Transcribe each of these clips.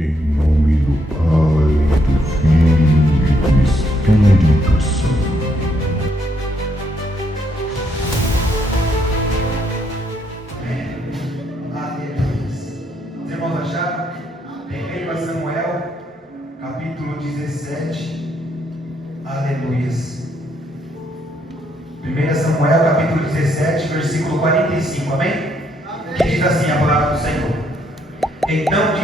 Em nome do Pai, do Filho e do Espírito Santo. Aleluia. Os irmãos acharam? 1 Samuel, capítulo 17. Aleluia. 1 Samuel, capítulo 17, versículo 45. Amém? Que diz assim a palavra do Senhor. Então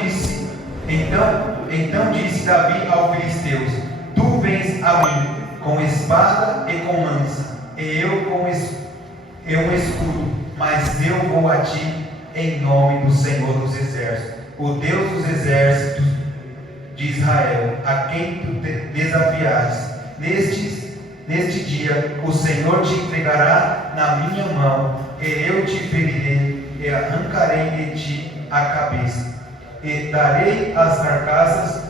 disse Davi aos filisteus: Tu vens a mim com espada e com lança, e eu com um escudo, mas eu vou a ti em nome do Senhor dos Exércitos, o Deus dos Exércitos de Israel, a quem tu desafiares. Neste dia o Senhor te entregará na minha mão, e eu te ferirei e arrancarei de ti a cabeça, e darei as carcaças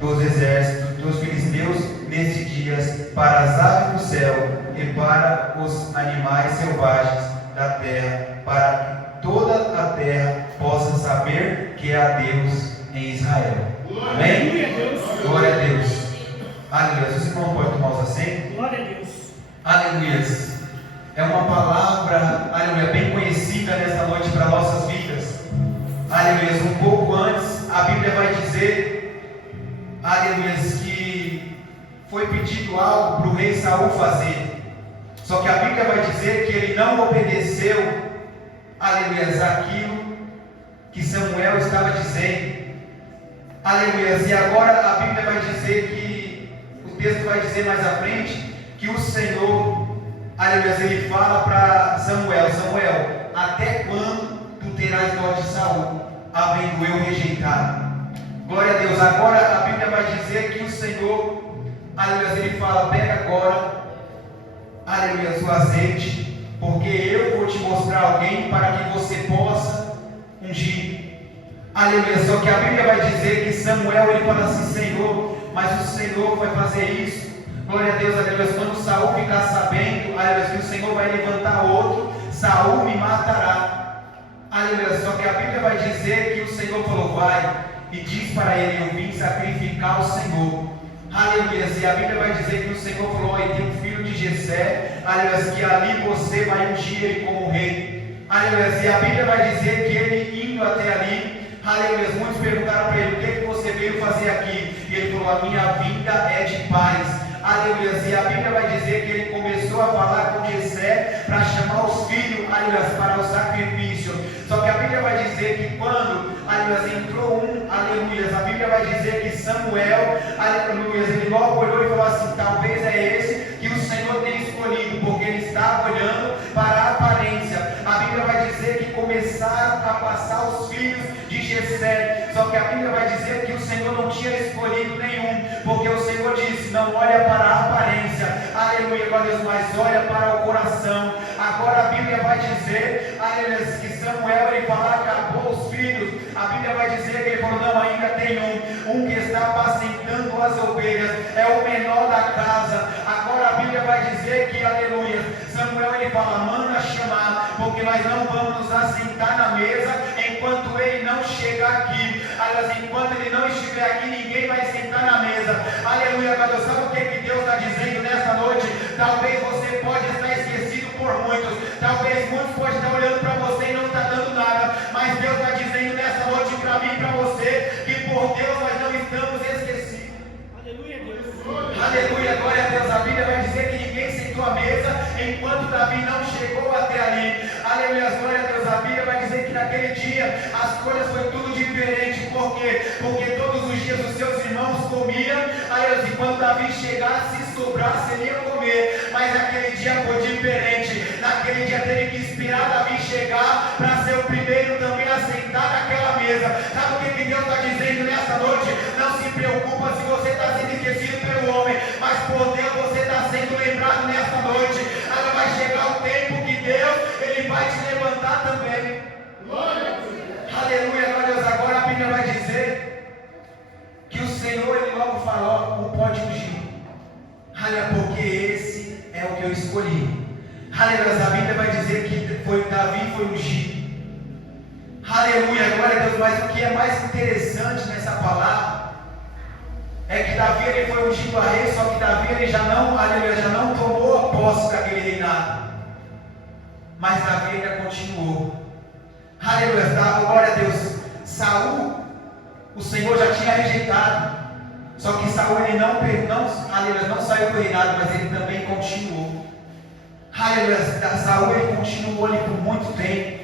dos exércitos dos filisteus nestes dias para as aves do céu e para os animais selvagens da terra, para que toda a terra possa saber que há Deus em Israel. Amém? Glória a Deus. Aleluia. Os irmãos podem tomar os assentos? Glória a Deus. Aleluia. É uma palavra, aleluia, bem conhecida nesta noite para nossas vidas. Aleluia. Um pouco antes, a Bíblia vai dizer, aleluia, que foi pedido algo para o rei Saul fazer. Só que a Bíblia vai dizer que ele não obedeceu, aleluia, aquilo que Samuel estava dizendo. Aleluia. E agora a Bíblia vai dizer que, o texto vai dizer mais à frente, que o Senhor, aleluia, ele fala para Samuel: Samuel, até quando tu terás dó de Saul, havendo eu rejeitado? Glória a Deus. Agora a Bíblia vai dizer que o Senhor, aleluia, ele fala: pega agora, aleluia, o azeite, porque eu vou te mostrar alguém para que você possa ungir. Aleluia. Só que a Bíblia vai dizer que Samuel, ele fala assim: Senhor, mas o Senhor vai fazer isso. Glória a Deus, aleluia. Quando Saul ficar sabendo, aleluia, que o Senhor vai levantar outro, Saul me matará. Aleluia. Só que a Bíblia vai dizer que o Senhor falou: vai e diz para ele: eu vim sacrificar o Senhor. Aleluia. E a Bíblia vai dizer que o Senhor falou: olha, tem um filho de Jessé, aleluia, que ali você vai ungir ele como rei. Aleluia. E a Bíblia vai dizer que ele indo até ali, aleluia, muitos perguntaram para ele: o que você veio fazer aqui? E ele falou: a minha vinda é de paz. Aleluia. E a Bíblia vai dizer que ele começou a falar com Jessé para chamar os filhos, aleluia, para o sacrifício. Só que a Bíblia vai dizer que quando, aleluia, entrou aleluia, a Bíblia vai dizer que Samuel, aleluia, ele logo olhou e falou assim: talvez é esse que o Senhor tem escolhido, porque ele estava olhando para a aparência. A Bíblia vai dizer que começaram a passar os filhos de Jessé. Só que a Bíblia vai dizer que o Senhor não tinha escolhido nenhum, porque o Senhor disse: não olha para a aparência, aleluia, Deus, mas olha para o coração. Agora a Bíblia vai dizer, aleluia, que Samuel, ele fala: acabou os filhos. A Bíblia vai dizer que ele falou: não, ainda tem um que está apacentando as ovelhas, é o menor da casa. Agora a Bíblia vai dizer que, aleluia, Samuel, ele fala: manda chamar, porque nós não vamos nos assentar na mesa enquanto ele não chegar aqui. Aliás, enquanto ele não estiver aqui, ninguém vai sentar na mesa. Aleluia, Deus. Sabe o que Deus está dizendo nesta noite? Talvez você pode estar esquecido por muitos, talvez muitos podem estar olhando para você e não está dando nada, mas Deus está dizendo nesta noite para mim e para você que por Deus nós não estamos esquecidos. Aleluia, Deus. Aleluia, glória a Deus. A Bíblia vai dizer que ninguém sentou à mesa enquanto Davi não chegou até ali. Aleluia, glória a Deus. A Bíblia vai dizer que naquele dia as coisas foi tudo diferente. Por quê? Porque todos os dias os seus irmãos comiam, aleluia, e quando Davi chegasse, se sobrasse, ele ia comer. Mas naquele dia foi diferente. Naquele dia teve que esperar Davi chegar para ser o primeiro também a sentar naquela mesa. Sabe o que Deus está dizendo nessa noite? Não se preocupa se você está sendo esquecido pelo homem, mas por Deus você está sendo lembrado nesta noite. Agora vai chegar o tempo que Deus, ele vai te levantar também. Aleluia, glória a Deus. Agora a Bíblia vai dizer que o Senhor, ele logo falou: o pode ungir. Aleluia, porque esse é o que eu escolhi. Aleluia, a Bíblia vai dizer que Davi foi ungido. Aleluia. Aleluia, glória a Deus. Mas o que é mais interessante nessa palavra é que Davi ele foi ungido a rei, só que Davi ele já não tomou a posse daquele reinado. Mas Davi ainda continuou. Aleluia, glória a Deus. Saul, o Senhor já tinha rejeitado. Só que Saul ele não saiu do reinado, mas ele também continuou. Aleluia, Saul ele continuou ali por muito tempo.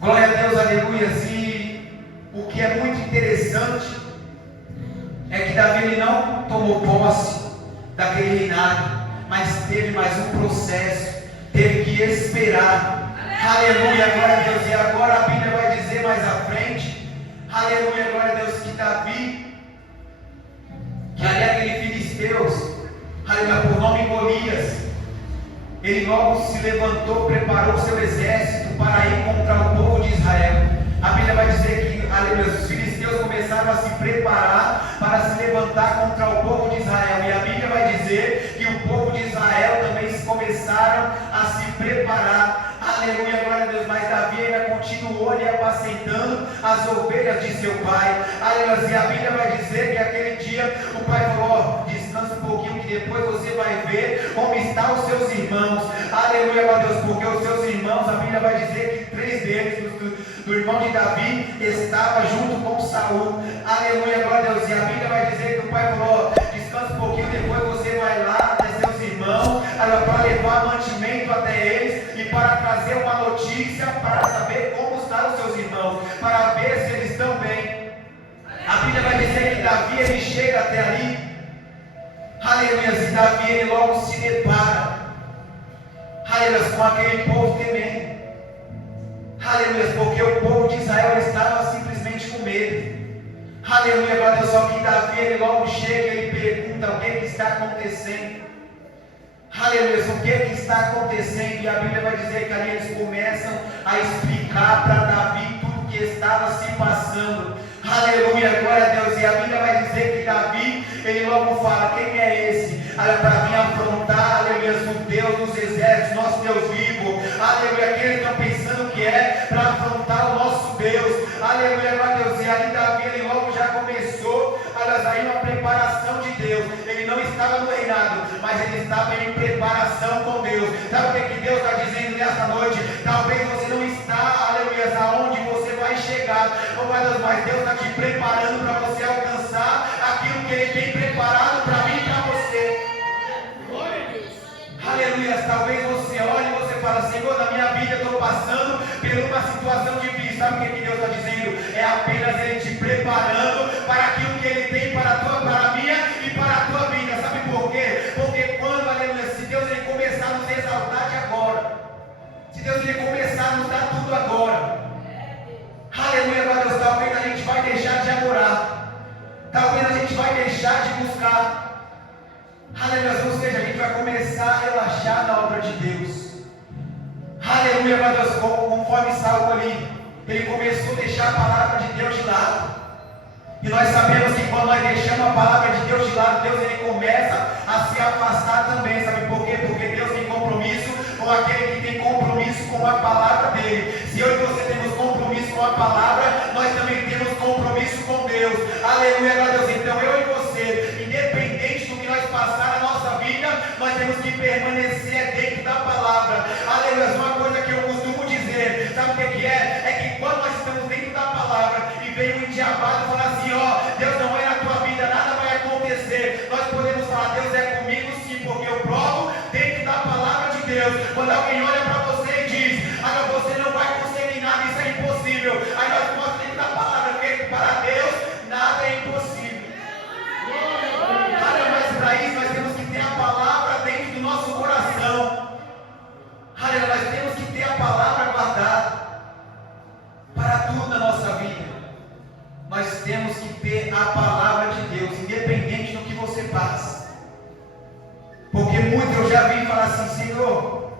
Glória a Deus, aleluia. E o que é muito interessante é que Davi ele não tomou posse daquele reinado, mas teve mais um processo, teve que esperar. Aleluia, glória a Deus. E agora a Bíblia vai dizer mais à frente, aleluia, glória a Deus, que Davi, que ali aquele filisteus, aleluia, por nome Golias, ele logo se levantou, preparou seu exército para ir contra o povo de Israel. A Bíblia vai dizer que, aleluia, os filisteus começaram a se preparar para se levantar contra o povo de Israel. E a Bíblia vai dizer que o povo de Israel também começaram a se preparar. Aleluia, glória a Deus. Mas Davi ainda continuou ali apacentando as ovelhas de seu pai. Aleluia. E a Bíblia vai dizer que aquele dia o pai falou: ó, descansa um pouquinho que depois você vai ver como estão os seus irmãos. Aleluia, glória a Deus. Porque os seus irmãos, a Bíblia vai dizer que 3 deles, do irmão de Davi, estava junto com Saul. Aleluia, glória a Deus. E a Bíblia vai dizer que o pai falou: ó, descansa um pouquinho, depois você vai lá até seus irmãos, para levar mantimento até eles e para trazer uma notícia para saber como estão os seus irmãos, para ver se eles estão bem. A Bíblia vai dizer que Davi ele chega até ali. Aleluia, e Davi ele logo se depara, aleluia, com aquele povo temendo. Aleluia, porque o povo de Israel estava simplesmente com medo. Aleluia, glória a Deus. Só que Davi ele logo chega e pergunta o que está acontecendo. Aleluia, o que está acontecendo? E a Bíblia vai dizer que ali eles começam a explicar para Davi tudo o que estava se passando. Aleluia, glória a Deus. E a Bíblia vai dizer que Davi, ele logo fala: quem é esse? Para vir afrontar, aleluia, o Deus dos exércitos, nosso Deus vivo. Aleluia, que eles estão pensando que é para afrontar o nosso Deus. Aleluia, glória a Deus. E ali Davi, ele logo já começou aí uma preparação de Deus. Ele não estava no reinado, mas ele estava em preparação com Deus. Sabe o que Deus está dizendo nessa noite? Talvez você não está, aleluia, aonde você vai chegar, oh meu Deus, mas Deus está te preparando para você alcançar aquilo que Ele tem preparado para mim e para você. Aleluia, talvez você olhe e você fala: Senhor, na minha vida eu estou passando por uma situação difícil. Sabe o que Deus está dizendo? É apenas Ele te preparando para aquilo que Ele tem para a minha e para a tua vida. Sabe por quê? Porque quando, aleluia, se Deus ele começar a nos exaltar de agora, se Deus ele começar a nos dar tudo agora, aleluia, meu Deus, talvez a gente vai deixar de adorar, talvez a gente vai deixar de buscar. Aleluia, ou seja, a gente vai começar a relaxar na obra de Deus. Aleluia, meu Deus, conforme Saul ali, ele começou a deixar a palavra de Deus de lado. E nós sabemos que quando nós deixamos a palavra de Deus de lado, Deus ele começa a se afastar também. Sabe por quê? Porque Deus tem compromisso com aquele que tem compromisso com a palavra dele. Se eu e você temos compromisso com a palavra, nós também temos compromisso com Deus. Aleluia, glória a Deus. Então eu e você, independente do que nós passar na nossa vida, nós temos que permanecer dentro da palavra. Aleluia, uma coisa que eu costumo dizer, sabe o que é? É que quando nós estamos dentro da palavra e vem um endiabado e fala assim: ó, Deus não é na tua vida, nada vai acontecer. Nós podemos falar: Deus é comigo sim, porque eu provo dentro da palavra de Deus. Quando alguém olha para você e diz: ah, você não vai conseguir nada, isso é impossível. Aí nós mostramos dentro da palavra que para Deus nada é impossível. Mas para isso nós temos que ter a palavra dentro do nosso coração. Nós temos que ter a palavra guardada para tudo na nossa vida. Nós temos que ter a palavra de Deus, independente do que você passa. Porque muito eu já vi falar assim: Senhor,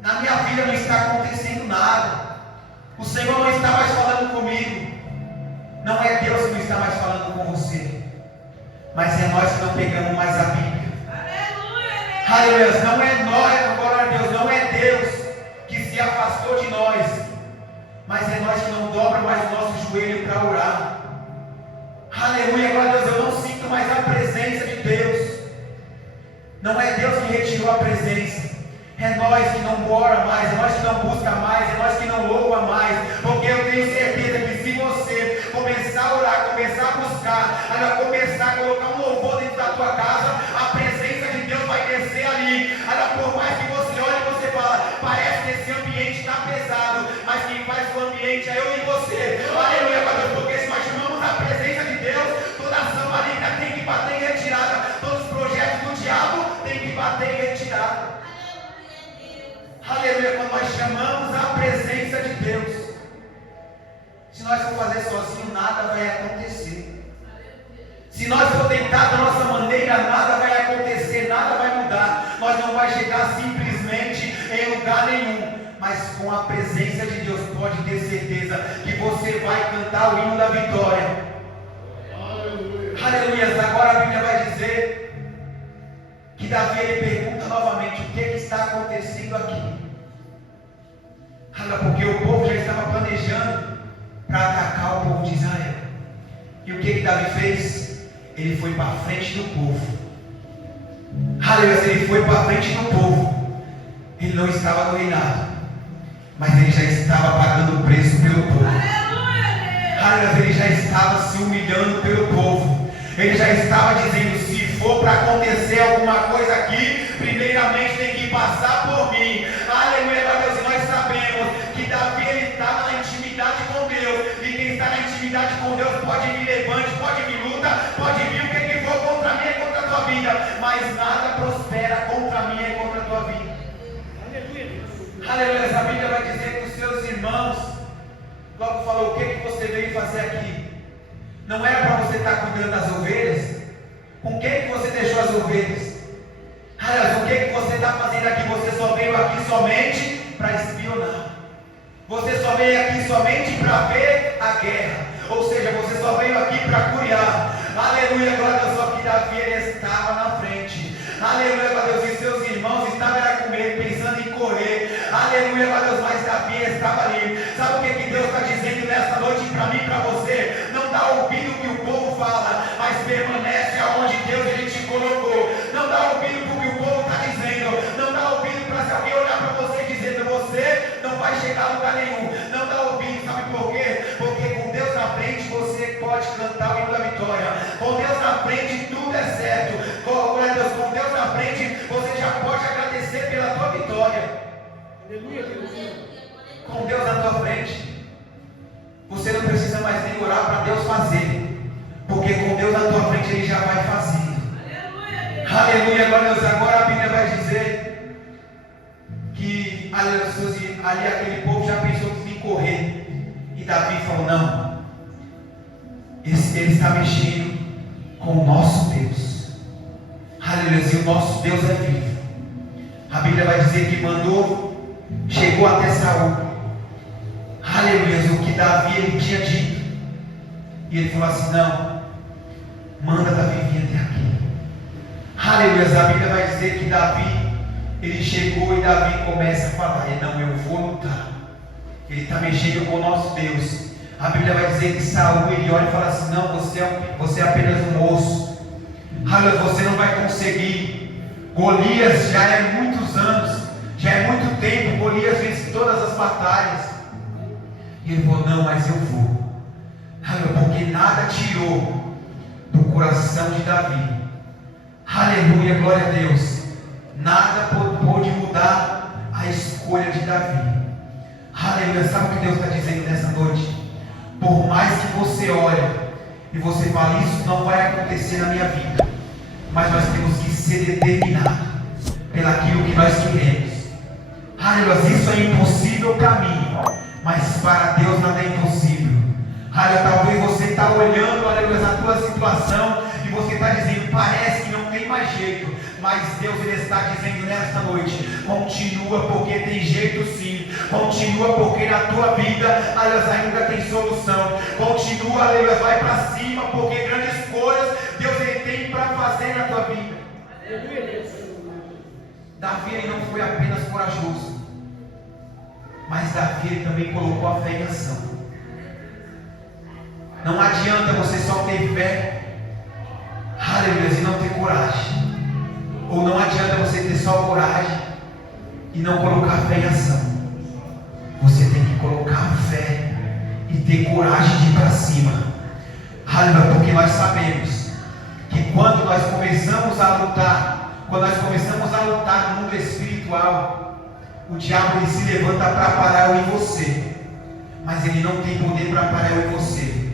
na minha vida não está acontecendo nada, o Senhor não está mais falando comigo. Não é Deus que não está mais falando com você, mas é nós que não pegamos mais a Bíblia. Aleluia, não é nós, glória a Deus, não é Deus que se afastou de nós, mas é nós que não dobra mais o nosso joelho para orar. Aleluia, glória a Deus, eu não sinto mais a presença de Deus. Não é Deus que retirou a presença, é nós que não ora mais, é nós que não busca mais, é nós que não louva mais, porque eu tenho certeza que se você começar a orar, começar a buscar, começar a colocar um louvor dentro da tua casa, a presença de Deus vai descer ali. Por mais que você olhe e você fala, parece que esse ambiente está pesado, mas quem faz o ambiente é eu e você. Aleluia, porque se nós chamamos a presença de Deus, toda ação maligna tem que bater em retirada, todos os projetos do diabo tem que bater em retirada. Aleluia, quando nós chamamos a presença de Deus, se nós for fazer sozinho, nada vai acontecer. Se nós for tentar da nossa maneira, nada vai acontecer, nada vai mudar. Nós não vai chegar simplesmente em lugar nenhum. Mas com a presença de Deus, pode ter certeza que você vai cantar o hino da vitória. Aleluia. Agora a Bíblia vai dizer que Davi ele pergunta novamente o que está acontecendo aqui. Porque o povo já estava planejando para atacar o povo de Israel. E o que Davi fez? Ele foi para frente do povo. Aleluia, ele foi para frente do povo. Ele não estava no reinado, mas ele já estava pagando o preço pelo povo. Aleluia, ele já estava se humilhando pelo povo. Ele já estava dizendo, se for para acontecer alguma coisa aqui, primeiramente tem que passar por mim. Aleluia, meu Deus, e nós sabemos que Davi ele estava na intimidade com Deus. E quem está na intimidade com Deus pode vir levante, pode vir luta, pode vir o que for contra mim e contra a tua vida, mas nada prospera contra mim e contra a tua vida. Aleluia, essa Bíblia vai dizer que os seus irmãos logo falou, o que você veio fazer aqui? Não era para você estar cuidando das ovelhas? Com quem que você deixou as ovelhas? Aliás, o que você está fazendo aqui? Você só veio aqui somente para espionar. Você só veio aqui somente para ver a guerra. Ou seja, você só veio aqui para curiar. Aleluia, glória a Deus. Só que Davi ele estava na frente. Aleluia, glória a Deus. E seus irmãos estavam com medo, pensando em correr. Aleluia, glória a Deus. Mas Davi estava ali. Sabe o que Deus está dizendo nesta noite para mim e para você? Não dá ouvido o que o povo fala, mas permanece aonde Deus ele te colocou. Não dá ouvido para o que o povo está dizendo. Não dá ouvido para se alguém olhar para você dizendo, você não vai chegar a lugar nenhum. Não dá ouvido, sabe por quê? Porque com Deus na frente você pode cantar o hino da vitória. Com Deus na frente tudo é certo. Glória a Deus, com Deus na frente você já pode agradecer pela tua vitória. Com Deus na tua frente você não precisa mais nem orar para Deus fazer, porque com Deus na tua frente Ele já vai fazer. Aleluia, glória a Deus. Agora a Bíblia vai dizer que ali aquele povo já pensou em correr. E Davi falou, não, ele está mexendo com o nosso Deus. Aleluia, e o nosso Deus é vivo. A Bíblia vai dizer que mandou, chegou até Saul. Aleluia, o que Davi ele tinha dito. E ele falou assim, não, manda Davi vir até aqui. Aleluia, a Bíblia vai dizer que Davi, ele chegou e Davi começa a falar, não, eu vou lutar. Ele está mexendo com o nosso Deus. A Bíblia vai dizer que Saul, ele olha e fala assim, não, você é apenas um moço. Aleluia, você não vai conseguir. Golias já é muitos anos, já é muito tempo, Golias vence todas as batalhas. E ele falou, não, mas eu vou. Aleluia, porque nada tirou do coração de Davi. Aleluia, glória a Deus. Nada pôde mudar a escolha de Davi. Aleluia, sabe o que Deus está dizendo nessa noite? Por mais que você olhe e você fale, isso não vai acontecer na minha vida, mas nós temos que ser determinados pelaquilo que nós queremos. Aleluia, isso é impossível para mim, mas para Deus nada é impossível. Aleluia, talvez você está olhando, aleluia, a tua situação e você está dizendo, parece que não tem mais jeito, mas Deus ele está dizendo nesta noite, continua porque tem jeito sim, continua porque na tua vida, aleluia, ainda tem solução, continua, aleluia, vai para cima porque grandes coisas Deus ele tem para fazer na tua vida. Davi ele não foi apenas corajoso, Mas Davi ele também colocou a fé em ação. Não adianta você só ter fé, aleluia, e não ter coragem. Ou não adianta você ter só coragem e não colocar fé em ação. Você tem que colocar fé e ter coragem de ir para cima. Aleluia, porque nós sabemos que quando nós começamos a lutar, no mundo espiritual, o diabo ele se levanta para parar eu e você, mas ele não tem poder para parar eu e você.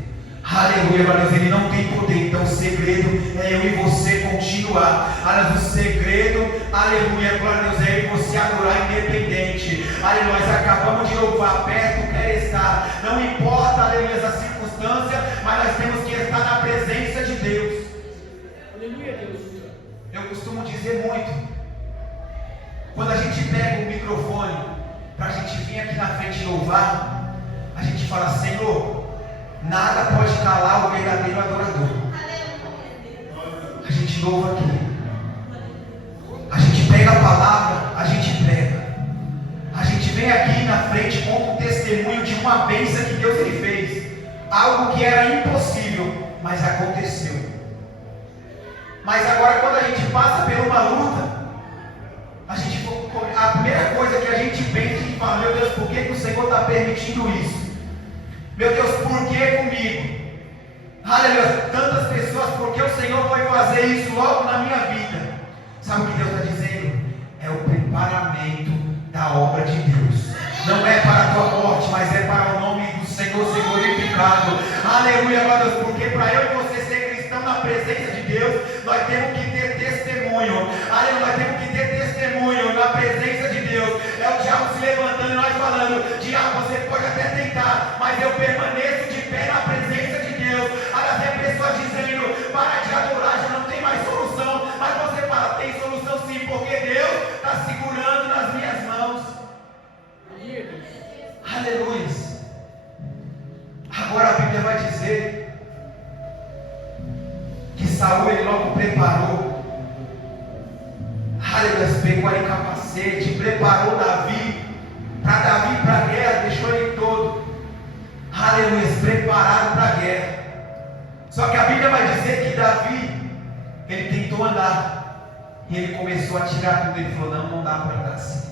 Aleluia, meu Deus, ele não tem poder. Então o segredo é eu e você continuar. Aleluia, o segredo, aleluia, glória a Deus, é eu e você adorar independente. Aleluia, nós acabamos de louvar, perto quer estar. Não importa, aleluia, a circunstância, mas nós temos que estar na presença de Deus. Aleluia, Deus. Eu costumo dizer muito, quando a gente pega o microfone para a gente vir aqui na frente louvar, a gente fala: Senhor, nada pode calar o verdadeiro adorador. A gente louva aqui. A gente pega a palavra, a gente prega. A gente vem aqui na frente com um testemunho de uma bênção que Deus ele fez. Algo que era impossível, mas aconteceu. Mas agora quando a gente passa por uma luta, a primeira coisa que a gente pensa e fala: meu Deus, por que o Senhor está permitindo isso? Meu Deus, por que comigo? Aleluia, tantas pessoas, por que o Senhor vai fazer isso logo na minha vida? Sabe o que Deus está dizendo? É o preparamento da obra de Deus. Não é para a tua morte, mas é para o nome do Senhor ser glorificado. Aleluia, meu Deus, porque para eu e você ser cristão na presença de Deus, nós temos que ter testemunho. Aleluia, nós temos que ter testemunho na presença de Deus. É o diabo se levantando e nós falando: diabo, você pode até tentar, mas eu permaneço de pé na presença de Deus. Aliás, tem pessoas dizendo: para de adorar, já não tem mais solução. Mas você fala: tem solução sim, porque Deus está segurando nas minhas mãos. Aleluia. Agora a Bíblia vai dizer que Saul ele logo preparou. Aleluia, pegou ali capacete, preparou Davi para a guerra, deixou ele todo. Aleluia, preparado para a guerra. Só que a Bíblia vai dizer que Davi ele tentou andar e ele começou a tirar tudo. Ele falou: não dá para andar assim.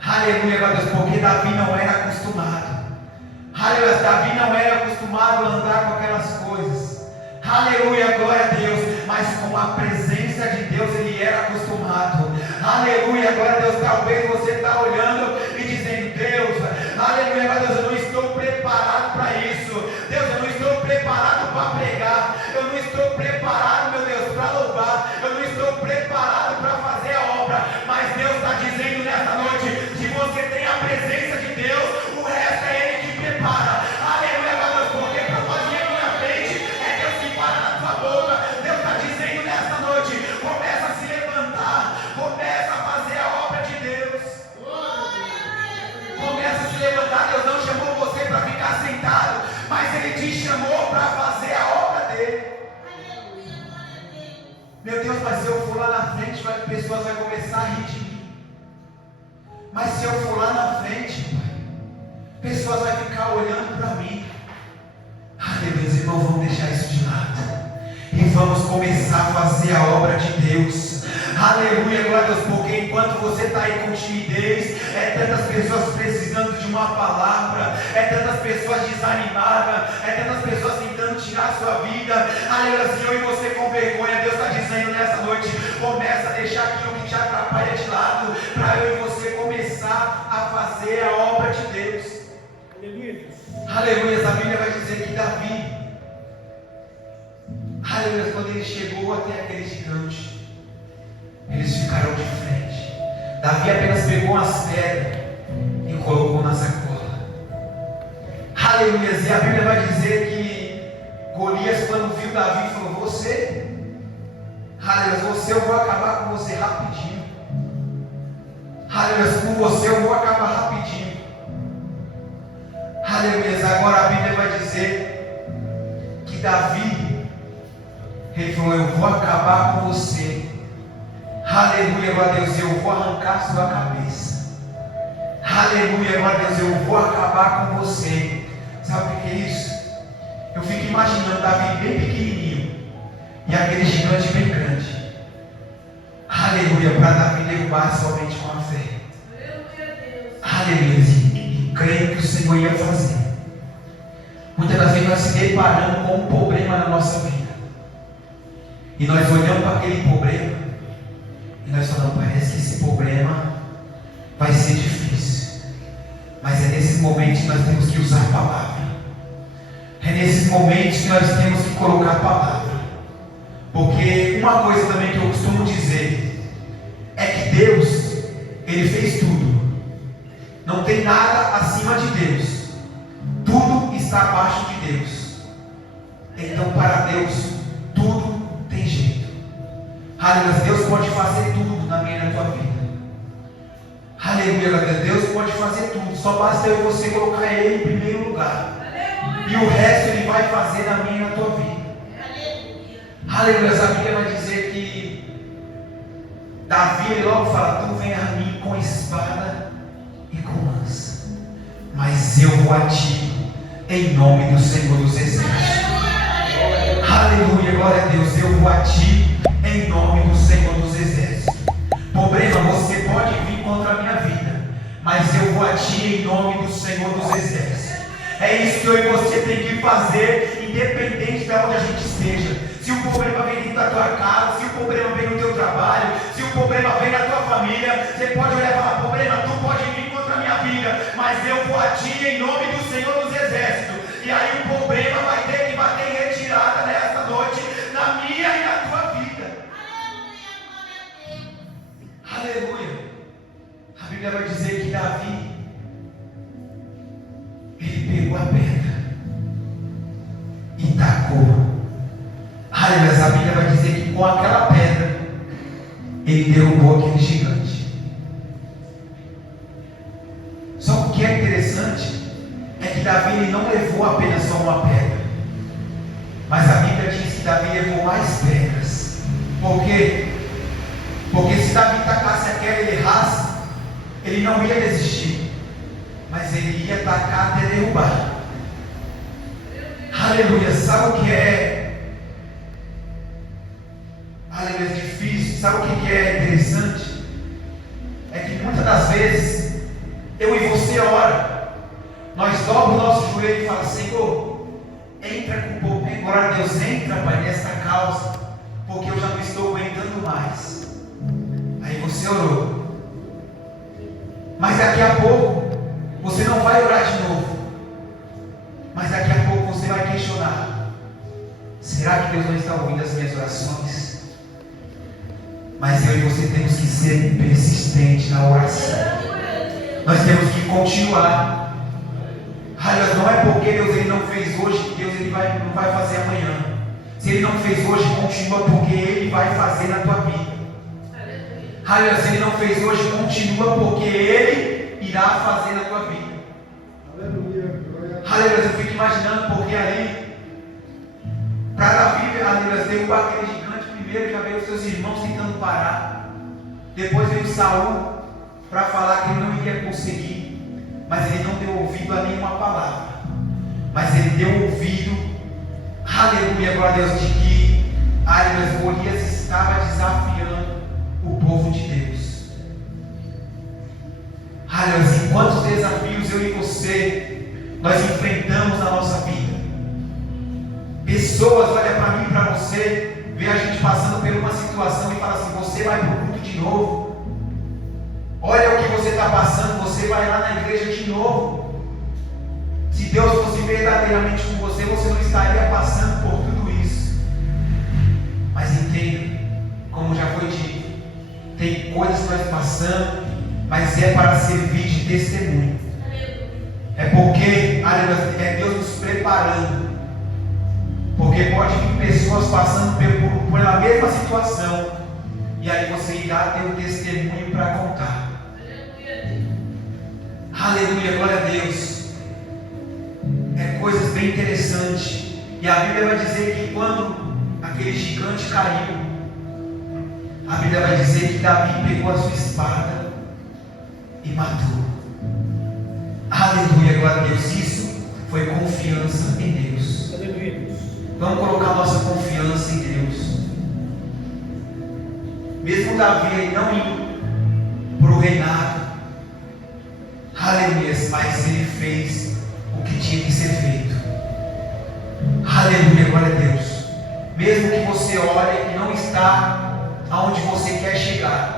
Aleluia, meu Deus, porque Davi não era acostumado. Aleluia, Davi não era acostumado a andar com aquelas coisas. Aleluia, glória a Deus. Mas com a presença de Deus ele era acostumado. Aleluia, glória a Deus. Talvez você está olhando e dizendo: Deus, aleluia, meu Deus, eu não estou preparado para isso. Deus, eu não estou preparado para pregar. Eu não estou preparado, meu Deus, para louvar. Eu não estou preparado para fazer a obra. Mas Deus está dizendo nessa noite: se você tem a presença de Deus, o resto é Ele que prepara. Aleluia, meu Deus, porque para fazer aqui na frente é Deus que para na tua boca. Deus está dizendo nessa noite: começa a se levantar, começa a fazer a obra de Deus. Começa a se levantar. Deus não chamou você para ficar sentado, mas Ele te chamou para fazer a obra dele. Meu Deus, mas se eu for lá na frente, pessoas vão começar a rir de mim. Mas se eu for lá na frente, pessoas vão ficar olhando para mim. Aleluia, irmãos, vamos deixar isso de lado e vamos começar a fazer a obra de Deus. Aleluia, glória a Deus, porque enquanto você está aí com timidez, é tantas pessoas precisando de uma palavra, é tantas pessoas desanimadas, é tantas pessoas tentando tirar a sua vida. Aleluia, se eu e você com vergonha, Deus está dizendo nessa noite: começa a deixar aquilo que te atrapalha de lado, para eu e você começar a fazer a obra de Deus. Aleluia, aleluia. A Bíblia vai dizer que Davi, aleluia, quando ele chegou até aquele gigante, eles ficaram de frente. Davi apenas pegou as pedras e colocou na sacola. Aleluia. E a Bíblia vai dizer que Golias, quando viu Davi, falou: você, aleluia, você eu vou acabar com você rapidinho. Aleluia, com você eu vou acabar rapidinho. Aleluia. Agora a Bíblia vai dizer que Davi, ele falou: eu vou acabar com você. Aleluia, glória a Deus, eu vou arrancar sua cabeça. Aleluia, glória a Deus, eu vou acabar com você. Sabe o que é isso? Eu fico imaginando Davi bem pequenininho e aquele gigante bem grande. Aleluia, para Davi derrubar somente com a fé. Aleluia, e creio que o Senhor ia fazer. Muitas das vezes nós se deparamos com um problema na nossa vida e nós olhamos para aquele problema e nós falamos, parece que esse problema vai ser difícil, mas é nesses momentos que nós temos que usar a palavra. É nesses momentos que nós temos que colocar a palavra. Porque uma coisa também que eu costumo dizer é que Deus, Ele fez tudo. Não tem nada acima de Deus. Tudo está abaixo de Deus. Então para Deus tudo tem jeito. Aleluia, Deus pode fazer tudo na minha e na tua vida. Aleluia, Deus pode fazer tudo. Só basta eu e você colocar Ele em primeiro lugar. E o resto Ele vai fazer na minha e na tua vida. Aleluia, a Bíblia vai dizer que Davi, ele logo fala, tu vem a mim com espada e com lança, mas eu vou a ti em nome do Senhor dos Exércitos. Aleluia, glória a Deus, eu vou a ti em nome do Senhor dos Exércitos. Problema, você pode vir contra a minha vida, mas eu vou a ti em nome do Senhor dos Exércitos. É isso que eu e você tem que fazer, independente de onde a gente esteja. Se o problema vem dentro da tua casa, se o problema vem no teu trabalho, se o problema vem na tua família, você pode olhar e falar, problema, tu pode vir contra a minha vida, mas eu vou a ti em nome do Senhor dos Exércitos. E aí o problema vai ter que bater em retirada nesta noite, na minha e na tua vida. Aleluia. A Bíblia vai dizer que Davi, ele pegou a pedra e tacou. Aleluia, a Bíblia vai dizer que com aquela pedra ele derrubou aquele gigante. Só que o que é interessante é que Davi ele não levou apenas só uma pedra, mas a Bíblia diz que Davi levou mais pedras. Por quê? Porque se Davi tacasse aquela e ele errasse, ele não ia desistir, mas ele ia atacar até derrubar. Aleluia, sabe o que é? Aleluia, difícil. Sabe o que é interessante? É que muitas das vezes eu e você ora, nós dobramos o nosso joelho e falamos, Senhor, entra com o povo, glória a Deus, entra, Pai, nesta causa, porque eu já não estou aguentando mais. Aí você orou, mas daqui a pouco você não vai orar de novo, mas daqui a pouco você vai questionar, será que Deus não está ouvindo as minhas orações? Mas eu e você temos que ser persistentes na oração. Nós temos que continuar. Aliás, não é porque Deus ele não fez hoje que Deus ele não vai fazer amanhã. Se Ele não fez hoje, continua, porque Ele vai fazer na tua vida. Aliás, se Ele não fez hoje, continua, porque Ele irá fazer na tua vida. Aleluia, eu fico imaginando, porque ali, para Davi, aleluia, derrubar aquele gigante, primeiro já veio os seus irmãos tentando parar. Depois veio Saul para falar que ele não iria conseguir, mas ele não deu ouvido a nenhuma palavra. Mas ele deu ouvido, aleluia, glória a Deus, de que Golias estava desafiando o povo de Deus. Aleluia, quantos desafios eu e você nós enfrentamos na nossa vida. Pessoas olham para mim e para você, vê a gente passando por uma situação e fala assim, você vai para o culto de novo. Olha o que você está passando, você vai lá na igreja de novo. Se Deus fosse verdadeiramente com você, você não estaria passando por tudo isso. Mas entenda, como já foi dito, tem coisas que nós passamos, mas é para servir de testemunho. É porque, aleluia, é Deus nos preparando. Porque pode vir pessoas passando pela mesma situação, e aí você irá ter um testemunho para contar. Aleluia, glória a Deus. É coisas bem interessantes. E a Bíblia vai dizer que quando aquele gigante caiu, a Bíblia vai dizer que Davi pegou a sua espada e matou. Aleluia, glória a Deus. Isso foi confiança em Deus. Aleluia. Vamos colocar nossa confiança em Deus. Mesmo Davi não indo para o reinado, aleluia, mas ele fez o que tinha que ser feito. Aleluia, glória a Deus. Mesmo que você olhe e não está aonde você quer chegar,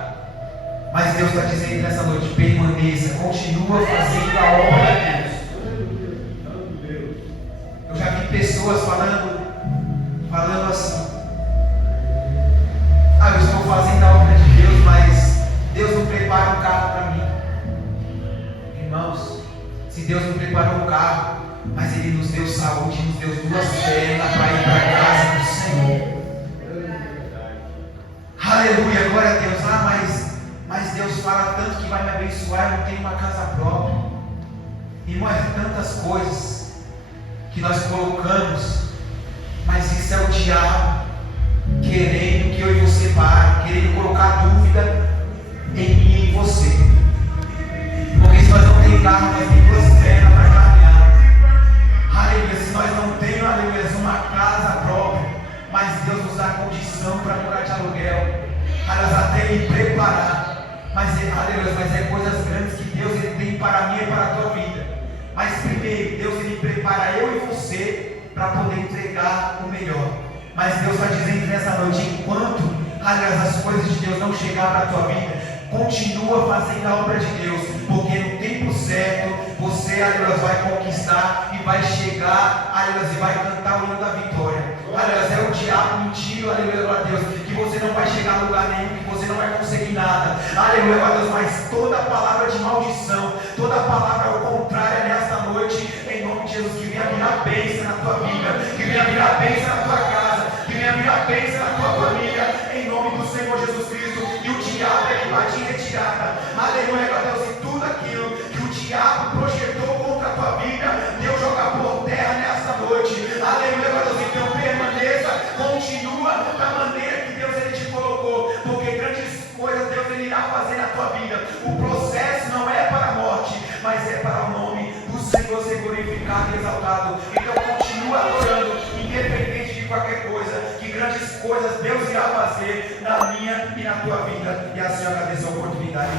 mas Deus está dizendo nessa noite: permaneça, continua fazendo a obra de Deus. Eu já vi pessoas falando assim: eu estou fazendo a obra de Deus, mas Deus não prepara um carro para mim. Irmãos, se Deus não preparou um carro, mas Ele nos deu saúde, nos deu 2 pernas para ir para a casa do Senhor. Aleluia, glória a Deus. Mas Deus fala tanto que vai me abençoar, eu não tenho uma casa própria. Irmãos, tantas coisas que nós colocamos, mas isso é o diabo querendo que eu e você pare, querendo colocar dúvida em mim e em você. Porque se nós não temos carro, nós temos 2 pernas para caminhar. Aleluia, se nós não temos, aleluia, uma casa própria, mas Deus nos dá condição para morar de aluguel, aliás, até me preparar. Mas é coisas grandes que Deus ele tem para mim e para a tua vida. Mas primeiro, Deus ele prepara eu e você para poder entregar o melhor. Mas Deus está dizendo nessa noite: enquanto, aliás, as coisas de Deus não chegar para a tua vida, continua fazendo a obra de Deus, porque no tempo certo você, aliás, vai conquistar e vai chegar, aliás, e vai cantar o hino da vitória. Aliás, é o diabo mentindo, aleluia, a Deus, que você não vai chegar a lugar nenhum, que você não vai conseguir nada, aleluia, a Deus, mas toda palavra de maldição, toda palavra ao contrário nesta noite, em nome de Jesus, que venha virar bênção na tua vida, que venha virar bênção na tua casa, que venha virar bênção na tua família, em nome do Senhor Jesus Cristo. E o diabo ele bate em retirada, aleluia, a Deus, e tudo aquilo que o diabo projetou contra a tua vida, Deus joga por terra nesta noite, aleluia, a Deus. Então permaneça, continua da maneira que Deus ele te colocou, porque grandes coisas Deus ele irá fazer na tua vida. O processo não é para a morte, mas é para o nome do Senhor ser glorificado e exaltado. Então continua adorando, independente de qualquer coisa, que grandes coisas Deus irá fazer na minha e na tua vida. E assim eu agradeço a oportunidade.